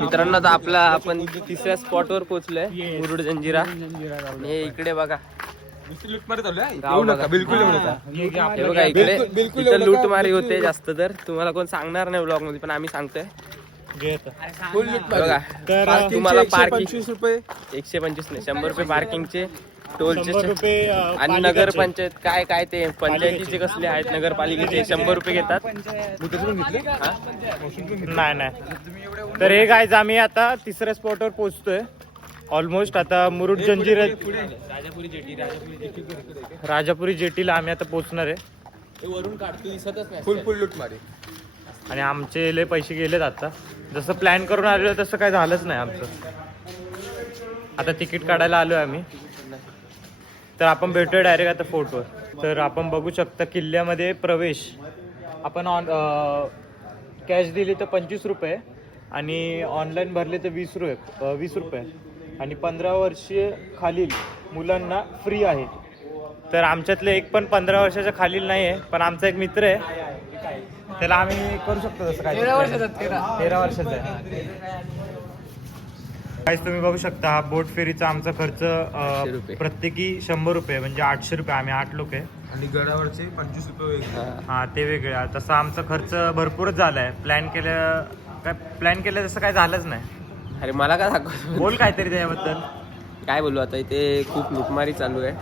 मित्रांनो आता आपण तिसऱ्या स्पॉटवर पोहोचलोय मुरुड जंजिरा. हे इकडे बघा बघा इकडे इथं लूटमारी होते जास्त, तर तुम्हाला कोण सांगणार नाही ब्लॉग मध्ये, पण आम्ही सांगतोय बघा. तुम्हाला पार्किंग 125 नाही 100 रुपये पार्किंगचे, टोलचे आणि नगरपंचायत काय काय ते पंचायतीचे कसले आहेत नगरपालिकेचे 100 रुपये घेतात. नाही तर हे गाईज आम्ही आता तिसऱ्या स्पॉटवर पोहोचतोय ऑलमोस्ट. आता मुरुड जंजिरा राजापुरी जेटीला आम्ही आता पोहोचणार आहे. वरून काढतो दिसतच नाही, फुल लूट मारी. आणि आमचे लय पैसे गेलेत आता. जसं प्लॅन करून आलेलो तसं काय झालंच नाही आमचं. आता तिकीट काढायला आलोय आम्ही, तर आपण भेटूया डायरेक्ट आता फोर्टवर. तर आपण बघू शकता किल्ल्यामध्ये प्रवेश आपण कॅश दिली तर 25 रुपये आणि ऑनलाईन भरले तर 20 रुपये आणि 15 वर्षीय खालील मुलांना फ्री आहे. तर आमच्यातले एक पण 15 वर्षाच्या खालील नाही आहे, पण आमचा एक मित्र आहे त्याला आम्ही करू शकतो तसं काय. 13 वर्षाचा आहे. काहीच तुम्ही बघू शकता हा बोट फेरीचा आमचा खर्च प्रत्येकी 100 रुपये म्हणजे 800 रुपये. आम्ही 8 लोक आहे आणि गडावरचे 25 रुपये वेगळे. हा ते वेगळे. तसा आमचा खर्च भरपूरच झालाय. प्लॅन केलं तसं काय झालंच नाही. अरे मला काय दाखव, बोल काहीतरी त्याबद्दल. काय बोलू आता, इथे खूप लुटमारी चालू आहे.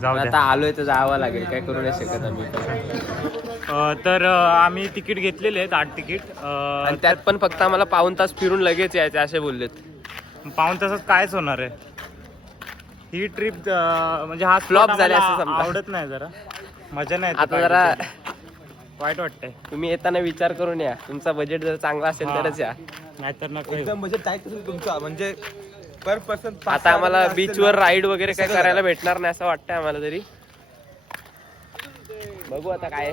जाऊ आता आलोय तर जावं लागेल, काय करू नाही शकत आम्ही. तर आम्ही तिकीट घेतलेले आहेत 8 तिकीट आणि त्यात पण फक्त आम्हाला पाऊण तास फिरून लगेच यायचे असे बोललेत. पाऊण तासात कायच होणार आहे. ही ट्रिप म्हणजे हा फ्लॉप झाले असं समजा. आवडत नाही, जरा मजा नाही. आता जरा वाईट वाटतंय. तुम्ही येताना विचार करून या, तुमचा बजेट जर चांगला असेल तरच या, नाहीतर नका. एकदम म्हणजे टाईट असेल तुमचा, म्हणजे पर पर्सन. आता आम्हाला बीचवर राईड वगैरे काय करायला भेटणार नाही असं वाटतंय आम्हाला तरी. बघू आता काय.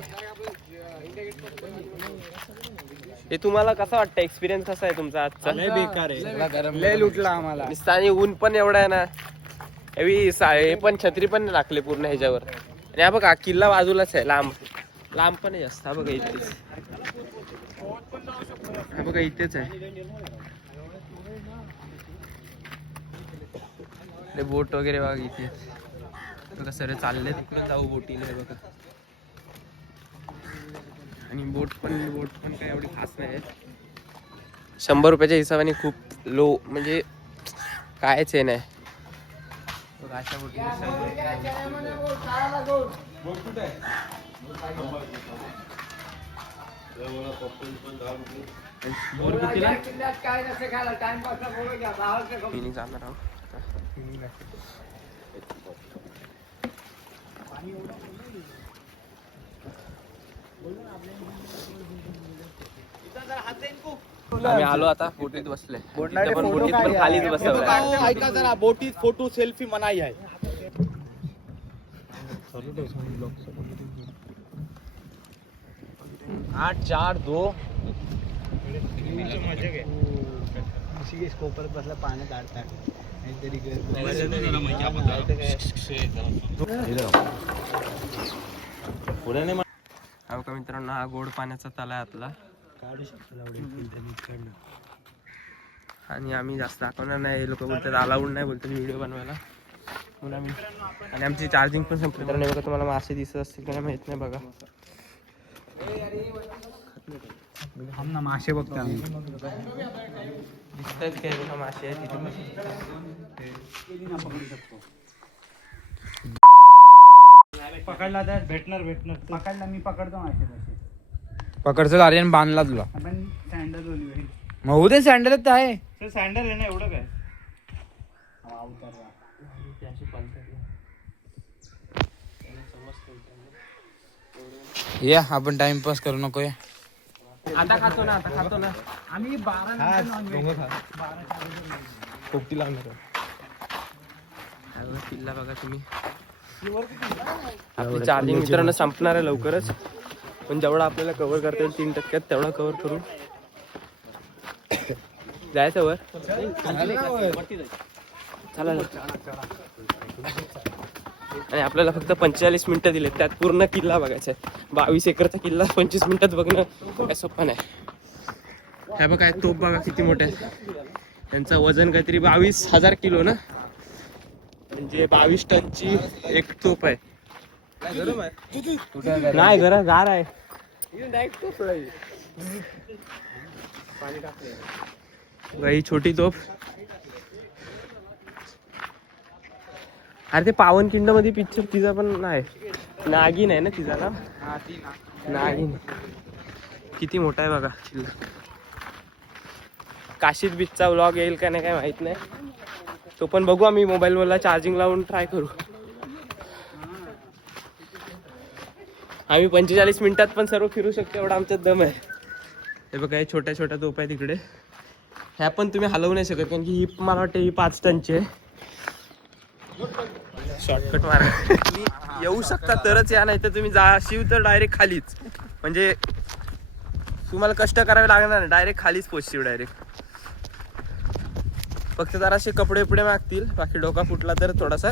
हे तुम्हाला कसं वाटतं, एक्सपिरियन्स कसा आहे तुमचा आजचा? लय बेकार आहे, लय लुटला आम्हाला. आणि ऊन पण एवढा आहे ना, हे पण छत्री पण लागले पूर्ण ह्याच्यावर. आणि हा बघा किल्ला बाजूलाच आहे, लांब पण आहे जास्त. हा बघा इथेच, हा बघा इथेच आहे. बोट वगैरे बघा इथे बघा, सर चालले तिकडे जाऊ बोटीने बघा. आणि बोट पण काय एवढी खास नाही. 100 रुपयाच्या हिशोबाने खूप लो, म्हणजे कायच हे नाही. अशा बोटी जाणार आहोत. आम्ही आलो आता, बोटीत बसले. बोटीत पण खालीच बसवलं. ऐका जरा, बोटीत फोटो सेल्फी मनाई आहे. 8 4 2 कोपरत बसला पाण्यात आडतात. हा का मित्रांनो, हा गोड पाण्याचा तलाव आतला. आणि आम्ही जास्त दाखवणार नाही, लोक बोलतात अलाउड नाही बोलतात व्हिडिओ बनवायला म्हणून आम्ही. आणि आमची चार्जिंग पण संपली. तर नाही बघा, तुम्हाला मासे दिसत असतील का माहित नाही बघा. मासे बघतो आम्ही. दिसतात काय बघा मासे आहेत तिथे. पकडला तर भेटणार. पकडला, मी पकडतो मासे. पकडचं आर्यन बांधला तुला. आपण सँडल ओली मग उद्या सँडलच आहे. सँडल आहे ना, एवढं काय. या आपण टाइमपास करू नको. आता खातो ना आम्ही 12 पोपटी लागणार. किल्ला बघा तुम्ही. आपली चार्जिंग मित्रांनो संपणार आहे लवकरच, पण जेवढा आपल्याला कव्हर करता येईल 3% तेवढा कव्हर करू. जायचं वर चला. आणि आपल्याला फक्त 45 मिनिटं दिले, त्यात पूर्ण किल्ला बघायचा आहे. 22 एकरचा किल्ला 25 मिनिटात बघणं काय सोपं नाही. ह्या बघा तोप बघा किती मोठे आहे. यांचं वजन काहीतरी 22,000 किलो ना, म्हणजे 22 टनची एक तोप आहे. नाही गरज गार आहे. ही छोटी तोप. अरे ते पावनखिंड मध्ये पिक्चर तिचा पण नाही, नागिन आहे ना तिचा ना, नागिन. किती मोठा आहे बघा किल्ला. काशीत बीचचा व्लॉग येईल का नाही काय माहित नाही, तो पण बघू आम्ही मोबाईल वरला चार्जिंग लावून ट्राय करू. आम्ही 45 मिनिटात पण सर्व फिरू शकतो एवढा आमचा दम आहे. हे बघा हे छोट्या छोट्या तोप आहे तिकडे. ह्या पण तुम्ही हलवू नाही शकत कारण की ही मला वाटते ही 5 टनची आहे. शॉर्टकट मारा येऊ शकता तरच या, नाही तर तुम्ही जाशीव तर डायरेक्ट खालीच. म्हणजे तुम्हाला कष्ट करावे लागणार नाही, डायरेक्ट खालीच पोचशीव डायरेक्ट. फक्त जराशे कपडे उपडे मागतील, बाकी डोका फुटला तर थोडासा,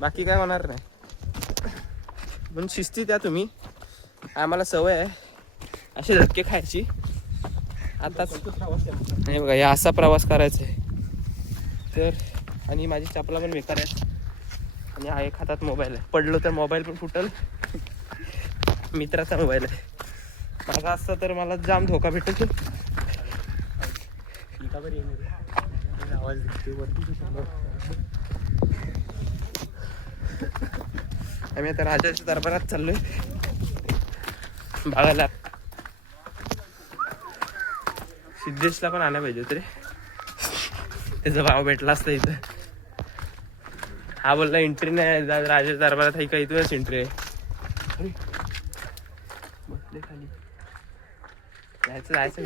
बाकी काय होणार नाही. म्हणून शिस्ती त्या तुम्ही, आम्हाला सवय आहे असे धक्के खायची. आताच नाही बघा या असा प्रवास करायचा आहे तर. आणि माझी चपला पण बेकार आहे आणि हा एक हातात मोबाईल आहे, पडलो तर मोबाईल पण फुटल. मित्राचा मोबाईल आहे, माझा असता तर मला जाम धोका भेटेल. आम्ही आता राजाच्या दरबारात चाललोय बघायला. सिद्धेशला पण आणायला पाहिजे होतं रे, त्याचा भाव भेटला असता इथं. हा बोलला एंट्री नाही राजाच्या दरबारात, आहे का इथूनच एंट्री आहे. बसले खाली जायचं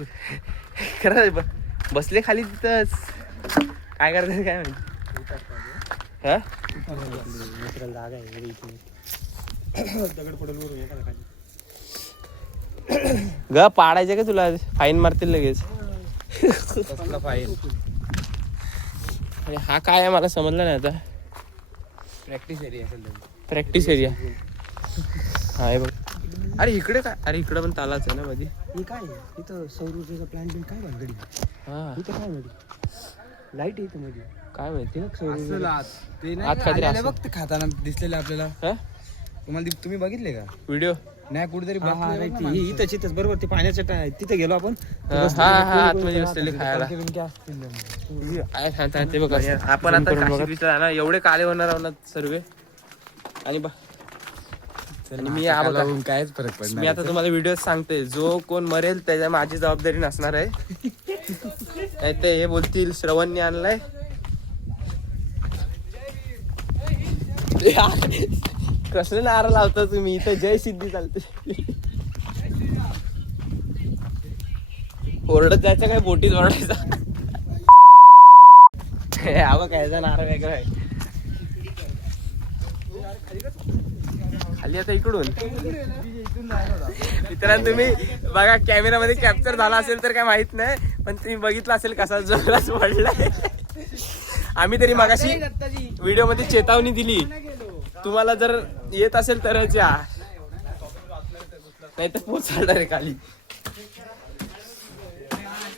खरं, बसले खाली तिथंच. काय करतात काय माहिती. हा ग पाडायचं का तुला, फाईन मारतील लगेच. फाईन. हा काय आहे मला समजलं नाही आता. प्रॅक्टिस एरिया हा आहे बघ. अरे इकडे काय, अरे इकडे पण तालाच आहे ना मध्ये. काय इथं सौर ऊर्जेचा प्लॅन बिन काय भानगडी. हा इथं काय माहिती लाईट येते मध्ये काय माहिती आत काहीतरी असं बघ ते खाताना दिसलेलं आपल्याला. तुम्हाला तुम्ही बघितले का व्हिडिओ? नाही कुठेतरी इथंच बरोबर ते पाण्याच्या तिथे गेलो आपण. आतमध्ये बसलेले खायला. ते बघा आपण आता काशी बीचला ना, एवढे काळे होणार आहोत ना सर्व. आणि मी कायच फरक पडणार. मी आता तुम्हाला व्हिडिओ सांगते, जो कोण मरेल त्याच्या माझी जबाबदारी नसणार आहे. नाही ते हे बोलतील श्रवणने आणलाय. कसले नारळ लावता तुम्ही इथं, जय सिद्धी चालते. ओरडत जायचं काय, बोटीत ओरडायचा. हा कायचा नारळ वेगळा आहे खाली. आता इकडून मित्रांनो तुम्ही बघा, कॅमेरामध्ये कॅप्चर झाला असेल तर काय माहित नाही, पण तुम्ही बघितलं असेल कसा जोरात पडलाय. आम्ही तरी मगाशी व्हिडिओ मध्ये चेतावणी दिली, तुम्हाला जर येत असेल तरच या, नाही तर पोचायला रे खाली.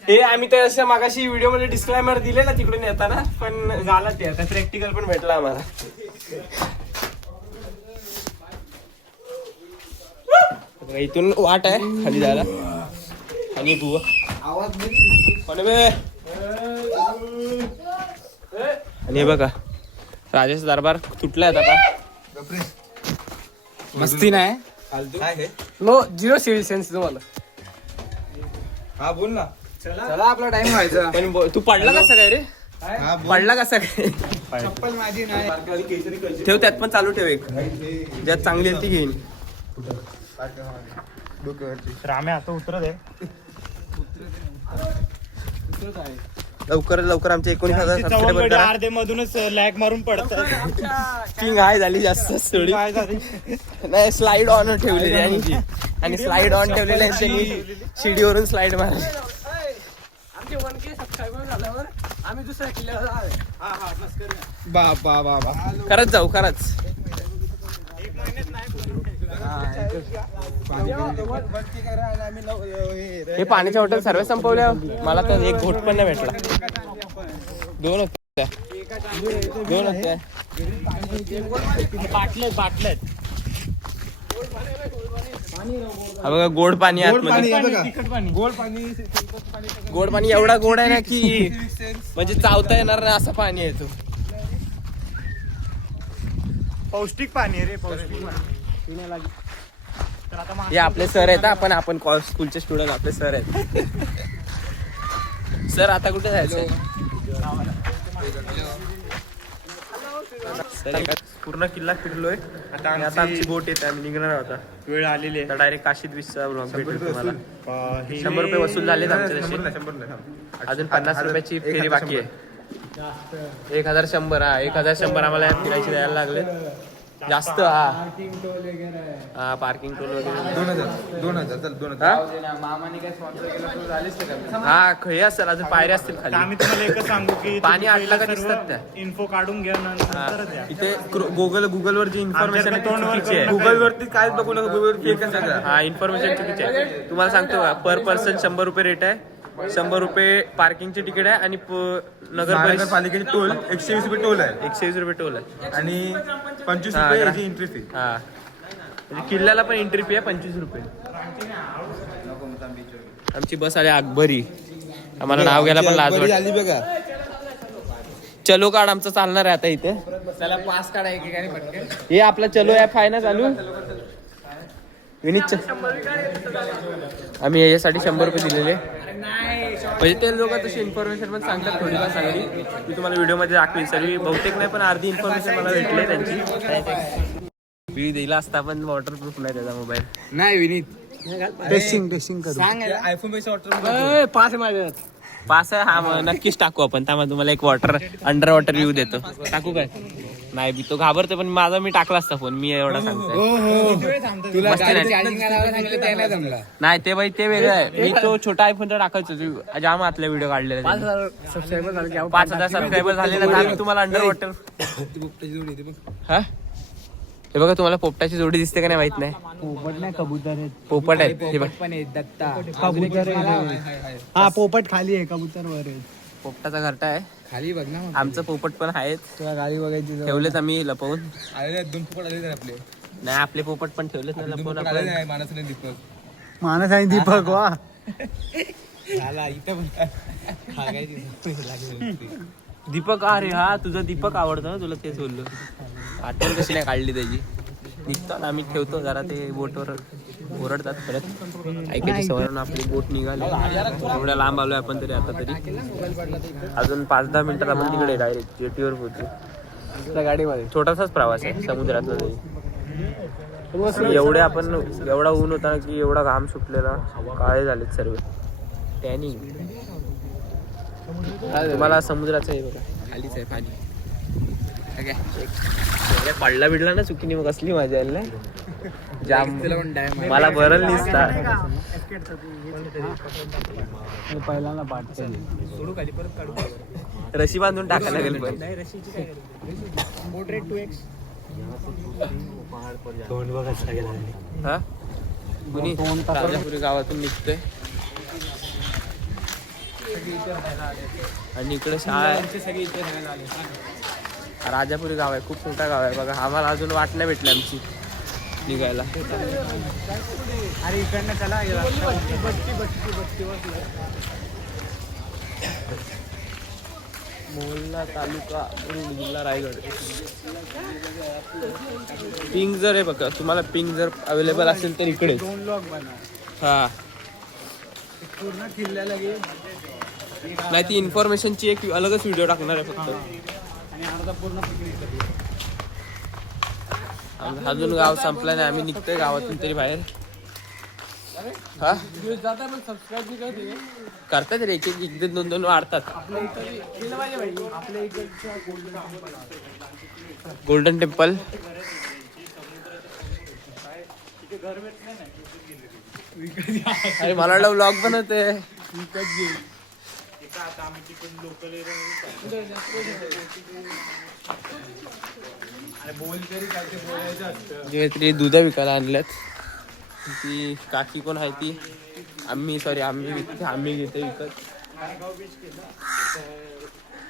हे आम्ही तर असं मगाशी व्हिडिओ मध्ये डिस्क्लेमर दिलेला तिकडून येताना, पण झाला ते आता प्रॅक्टिकल पण भेटला आम्हाला. इथून वाट आहे खाली जायला. आणि बुवा आणि हे बघा राजाचा दरबार तुटलाय आता. मस्ती नाही नो, 0 सिव्हिल सेन्स तुम्हाला. हा बोल ना. चला आपला टाइम व्हायचा. पण तू पडला कसा काय रे, पडला कसा काय? चप्पल माझी नाही. ठेव त्यात पण चालू ठेव, एक ज्यात चांगली आहे ती घेईन. रामे आता उतरत आहे. लवकर लवकर आमचे 19,000 सबस्क्रायबर करा. अर्धे मधूनच लॅग मारून पडतात. किंग हाय झाली जास्त थोडी. नाही स्लाइड ऑन ठेवलेली आणि स्लाइड ऑन ठेवलेली आहे त्यांनी, शिडीवरून स्लाइड मारली. आमचे 1K सबस्क्रायबर झाल्यावर आम्ही दुसऱ्या किल्ल्यावर बाबा खरंच जाऊ खरंच. हे पाण्याच्या बॉटल सर्व संपवल्या मला तर एक घोट पण नाही भेटला. 2 होत्या. 2 होत्या. बाटलेत हा बघा गोड पाणी आतमध्ये. गोड पाणी एवढा गोड आहे ना की म्हणजे चावता येणार नाही असं पाणी आहे तो. पौष्टिक पाणी आहे रे, पौष्टिक पाणी. तर आता हे आपले सर आहेत, आपण स्कूलचे स्टुडंट आपले सर आहेत. सर आता कुठे जायचंय? पूर्ण किल्ला फिरलोय आता आमची बोट येते, आम्ही निघणार आहोत. वेळ आलेली आहे. तर डायरेक्ट काशीद बीचचा ब्लॉग भेटेल तुम्हाला. 100 रुपये वसूल झालेत आमचे तसे. अजून 50 रुपयाची फेरी बाकी आहे. 1100 हा 1100 आम्हाला फिरायचे द्यायला लागले जास्त. हा पार्किंग टोल वगैरे 2000 हा खळी असेल, अजून पायऱ्या असतील तर खाली. आम्ही तुम्हाला एकच सांगू की पाणी आटला का दिसतात त्या. इन्फो काढून घ्या नंतरच या. इथे गुगलवर जी इन्फॉर्मेशन आहे ती तोंडवर चुकीची आहे. गुगल वरती काहीच बघू नका, गुगल वरती एकच सगळं. हा इन्फॉर्मेशन चुकीची आहे. तुम्हाला सांगतो का, पर पर्सन 100 रुपये रेट आहे. 100 रुपये पार्किंगचे तिकीट आहे आणि नगरपालिकेची टोल 120 रुपये टोल आहे 120 रुपये टोल आहे आणि 25 हा, रुपये ग्रा- याची एंट्री फी. हा म्हणजे किल्ल्याला पण एंट्री फी आहे 25 रुपये. आमची बस आली अकबरी. आम्हाला नाव घ्यायला पण लाज वाटते. आली बघा. चलो कार्ड आमचं चालणार आहे आता इथे. त्याला पास काढा एकेकाने पटकन. हे आपला चलो ऍप आहे ना चालू विनीत. आम्ही याच्यासाठी 100 रुपये दिलेले. म्हणजे ते लोक तशी इन्फॉर्मेशन पण सांगतात, थोडीफार सांगली मी तुम्हाला व्हिडिओमध्ये दाखवेल. सर्व बहुतेक नाही पण अर्धी इन्फॉर्मेशन मला भेटली त्यांची. मी दिला असता पण वॉटरप्रूफ नाही त्याचा मोबाईल. नाही विनीत टेस्टिंग करू. सांग आयफोन पैसे ऑर्डर पाच आहे माझ्यात. पास आहे हा मग नक्कीच टाकू आपण. त्यामुळे तुम्हाला एक अंडर वॉटर व्ह्यू देतो. टाकू काय? नाही मी तो घाबरतो पण माझा मी टाकला असता फोन. मी एवढा सांगतोय. तुला मस्ती नाही. चार्जिंग करायला सांगितलं ते नाही जमला. नाही ते बाई ते वेगळं आहे. मी तो छोटा आयफोन तर टाकायचो. जाम आतले व्हिडिओ काढलेले. सबस्क्रायबर झाले की 5000 सबस्क्रायबर झाले ना तर आम्ही तुम्हाला अंडर वॉटर. हा हे बघा तुम्हाला पोपटाची जोडी दिसते का नाही माहित नाही. पोपट नाही कबूतर आहेत. पोपट आहेत हे बघ. पण दत्ता कबूतर आहे. हा पोपट खाली आहे, कबूतर वर आहे. पोपटाचा घरटा आहे. खाली बघ ना. आमचं पोपट पण आहेत. तुला गाडी बघायची ठेवलेत आम्ही लपवून. आले 2 फुकट आले आपले. नाही आपले पोपट पण ठेवलेत ना लपवून आले आपण. नाही मानसने दीपक. मानस आणि दीपक वा. झाला इथं दीपक अरे हा तुझा दीपक आवडतो ना तुला, तेच बोललो. आठवण कशी नाही काढली त्याची. निघतो ना आम्ही ठेवतो जरा ते बोटवर ओरडतात परत. ऐकायची सवय म्हणून आपली बोट निघाली. एवढ्या लांब आलोय आपण तरी आता तरी. अजून 5-10 मिनिटात आपण तिकडे डायरेक्ट जेटीवर पोहोचू. गाडीमध्ये छोटासाच प्रवास आहे समुद्रातला तरी. एवढा ऊन होता ना की एवढा घाम सुटलेला, काळे झालेत सर्व. टॅनिंग. तुम्हाला समुद्राचं आहे बघा खालीच आहे पाणी. पडला बिडला ना चुकीने मग असली मजा यायला जाम. मला बरं निसता पहिल्यांदा पाठ रशी बांधून टाकायला लागेल पण. हा कुणी राजापुरी गावातून निघतोय आणि इकडे शाळा आहे. राजापुरी गाव आहे, खूप मोठा गाव आहे बघा. आम्हाला अजून वाट नाही भेटली आमची निघायला. अरे इकडनं चला. मोहोल्ला तालुका जिल्हा रायगड. पिंक जर आहे बघा तुम्हाला, पिंक जर अवेलेबल असेल तर इकडे. 2 लॉक बनवा. हा पूर्ण किल्ल्याला घे नाही ती इन्फॉर्मेशनची एक अलगच व्हिडिओ टाकणार आहे फक्त. आणि अर्धा पूर्ण पिकनिक. अजून गाव संपला नाही, आम्ही निघतोय गावातून तरी बाहेर. हा करतात रे एक एक 2-2 वाढतात. Golden temple. अरे मला वाटलं व्लॉग बनवते. काहीतरी दूध विकायला आणल्यात. ती काकी कोण आहे ती आम्ही घेते विकत.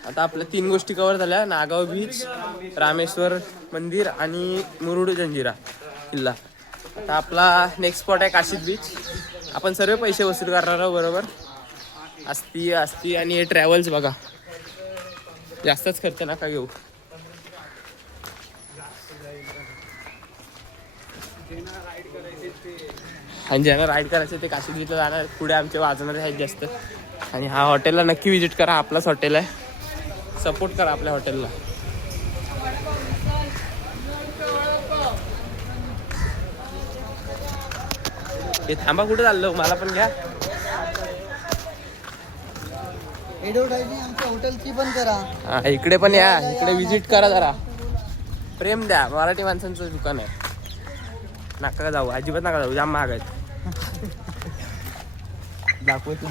आता आपल्या 3 गोष्टी कव्हर झाल्या. नागाव बीच, रामेश्वर मंदिर आणि मुरुड जंजिरा किल्ला. आता आपला नेक्स्ट स्पॉट आहे काशीद बीच. आपण सर्व पैसे वसूल करणार आहोत बरोबर. असती आणि हे ट्रॅव्हल्स बघा, जास्तच खर्च नका घेऊ. आणि ज्यांना राईड करायचं ते काशीद बीचला जाणार. पुढे आमचे वाजणारे आहेत जास्त. आणि हा हॉटेलला नक्की विजिट करा. आपलाच हॉटेल आहे, सपोर्ट करा आपल्या हॉटेलला. हे थांबा, कुठे चाललो मला पण घ्या. आमच्या हॉटेलची पण करा. हा, इकडे पण या, इकडे विजिट करा जरा. प्रेम द्या. मराठी माणसांचं दुकान आहे. नका जाऊ, अजिबात नका जाऊ, जाम महाग आहेत. दाखवायचे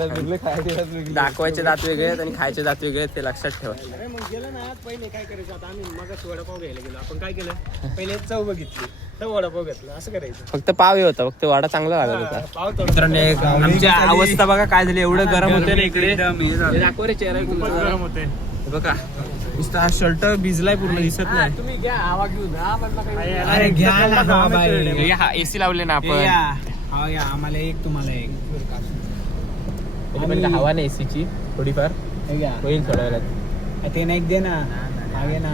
दात वेगळे आहेत आणि खायचे दात वेगळे आहेत, ते लक्षात ठेवा. गेलं ना पहिले काय करायचं. आता आम्ही मग वडापाव घ्यायला गेलो. आपण काय केलं, पहिले चव बघितली तर वडापाव घेतला. असं करायचं. फक्त पाव हे होता, फक्त वाडा चांगला लागला होता. आमची अवस्था बघा काय झाली. एवढं गरम होते ना इकडे. दाखव रे चेहरा गरम होते बघा. नुसता हा शर्ट भिजलाय पूर्ण, दिसत नाही. तुम्ही घ्या, हवा घेऊन अरे हा एसी लावले ना आपण. आम्हाला एक, तुम्हाला एक. पण हवा नाही एसीची थोडीफार होईल थोड्या वेळात. ते नाही दे ना, हवे ना.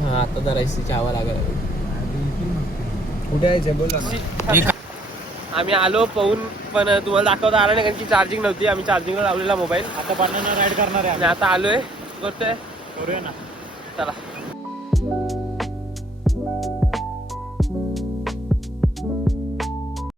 हा आता जरा एसीची हवा लागायला. कुठे यायचं बोला ना. आम्ही आलो पाहून, पण तुम्हाला दाखवता आला नाही कारण की चार्जिंग नव्हती. आम्ही चार्जिंगला लावलेला मोबाईल. आता बनाना राईड करणार आहे आणि आता आलोय, करतोय. करूया ना. चला.